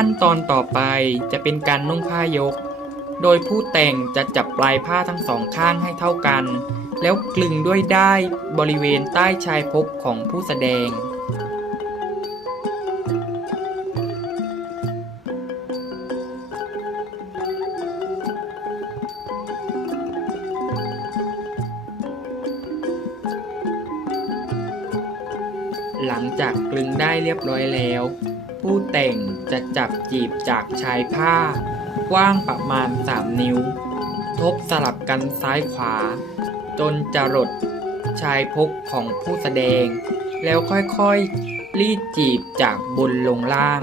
ขั้นตอนต่อไปจะเป็นการนุ่งผ้ายก โดยผู้แต่งจะจับปลายผ้าทั้งสองข้างให้เท่ากัน แล้วกลึงด้วยได้บริเวณใต้ชายพกของผู้แสดงหลังจากกลึงได้เรียบร้อยแล้ว ผู้แต่งจะจับจีบจากชายผ้ากว้างประมาณ 3 นิ้ว ทบสลับกันซ้ายขวา จนจะหลดชายพกของผู้แสดง แล้วค่อยๆรีดจีบจากบนลงล่าง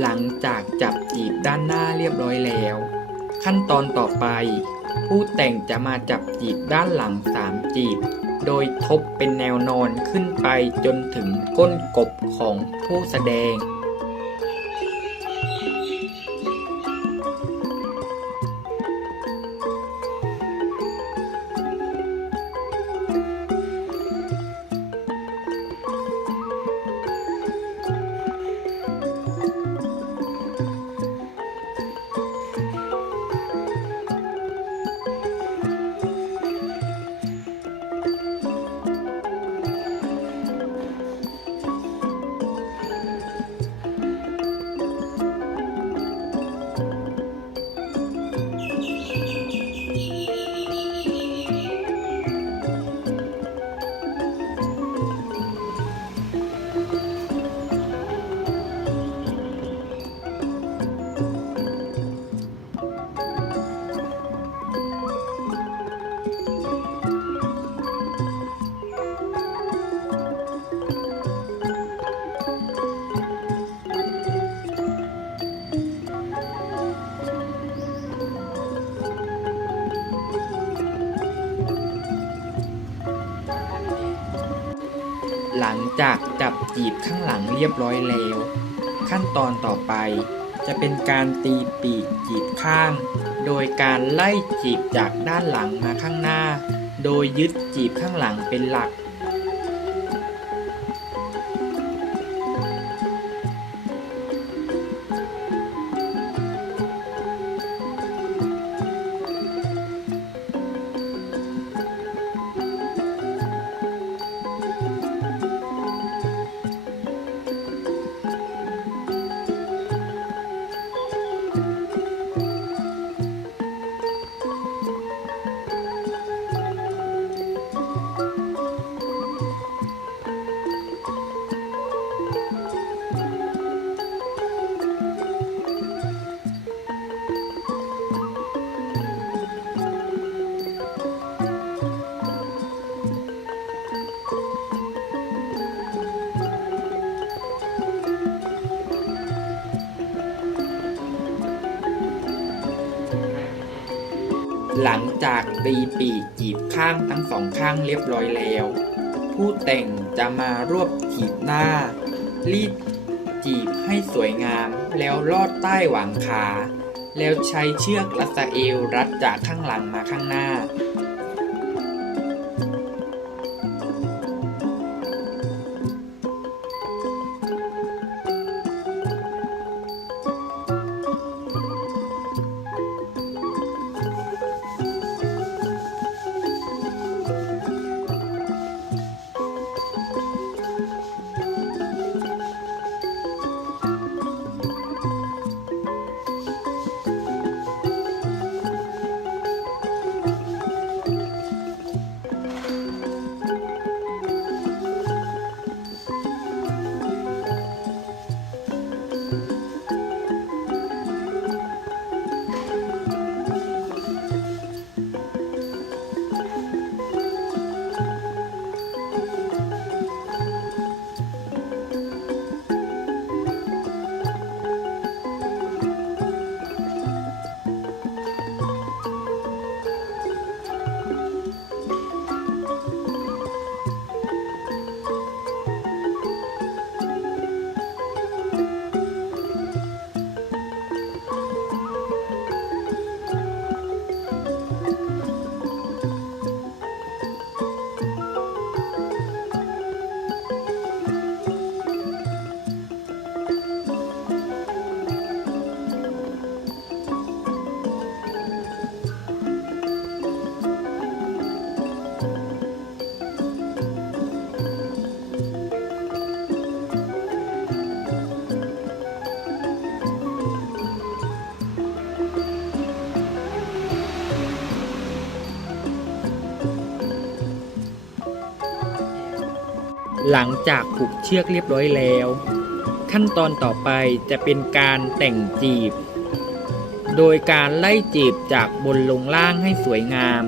หลังจากจับจีบด้านหน้าเรียบร้อยแล้ว ขั้นตอนต่อไป ผู้แต่งจะมาจับจีบด้านหลังสามจีบ โดยทบเป็นแนวนอนขึ้นไปจนถึงก้นกบของผู้แสดง จากจับจีบข้างหลังเรียบร้อยแล้ว ขั้นตอนต่อไป จะเป็นการตีปีกจีบข้าง โดยการไล่จีบจากด้านหลังมาข้างหน้า โดยยึดจีบข้างหลังเป็นหลัก จากตีปีกจีบข้างทั้งสองข้างเรียบร้อยแล้ว ผู้แต่งจะมารวบจีบหน้า รีดจีบให้สวยงามแล้วลอดใต้หว่างขา แล้วใช้เชือกลัดสเอวรัดจากข้างหลังมาข้างหน้า หลังจากผูกเชือกเรียบร้อยแล้ว ขั้นตอนต่อไปจะเป็นการแต่งจีบ โดยการไล่จีบจากบนลงล่างให้สวยงาม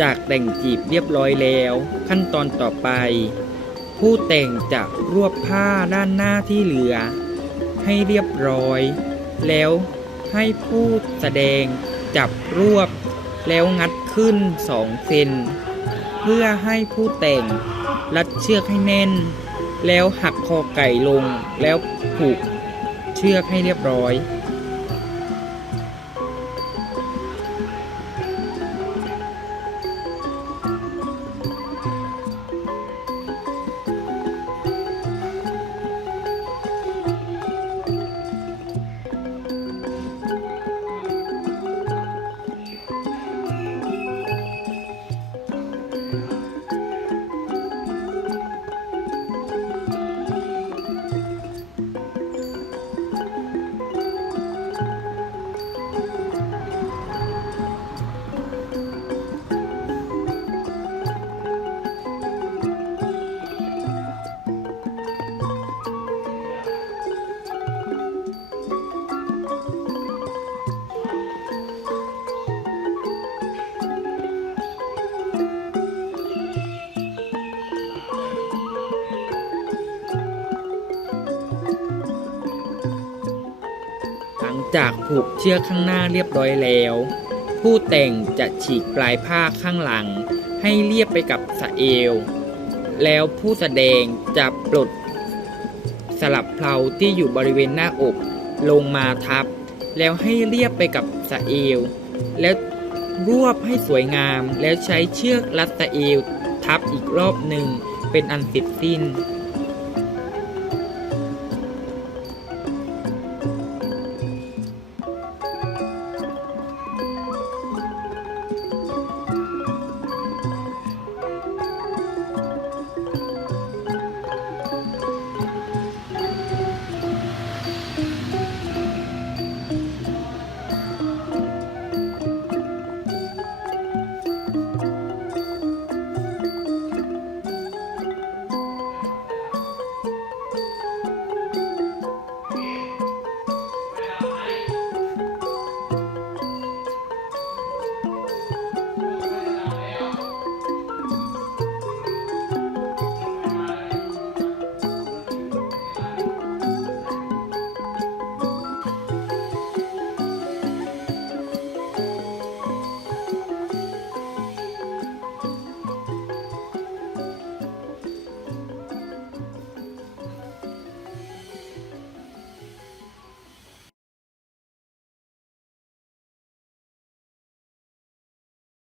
จากแต่งจีบเรียบร้อยแล้ว ขั้นตอนต่อไป ผู้แต่งจะรวบผ้าด้านหน้าที่เหลือ ให้เรียบร้อย แล้วให้ผู้แสดงจับรวบ แล้วงัดขึ้นสองเซนเพื่อให้ผู้แต่งรัดเชือกให้แน่น แล้วหักคอไก่ลงแล้วผูกเชือกให้เรียบร้อย จากผูกเชือกข้างหน้าเรียบร้อยแล้ว ผู้แต่งจะฉีกปลายผ้าข้างหลัง ให้เรียบไปกับสะเอว แล้วผู้แสดงจะปลดสลับเพลาที่อยู่บริเวณหน้าอกลงมาทับ แล้วให้เรียบไปกับสะเอว แล้วรวบให้สวยงามแล้วใช้เชือกรัดสะเอวทับอีกรอบหนึ่งเป็นอันเสร็จสิ้น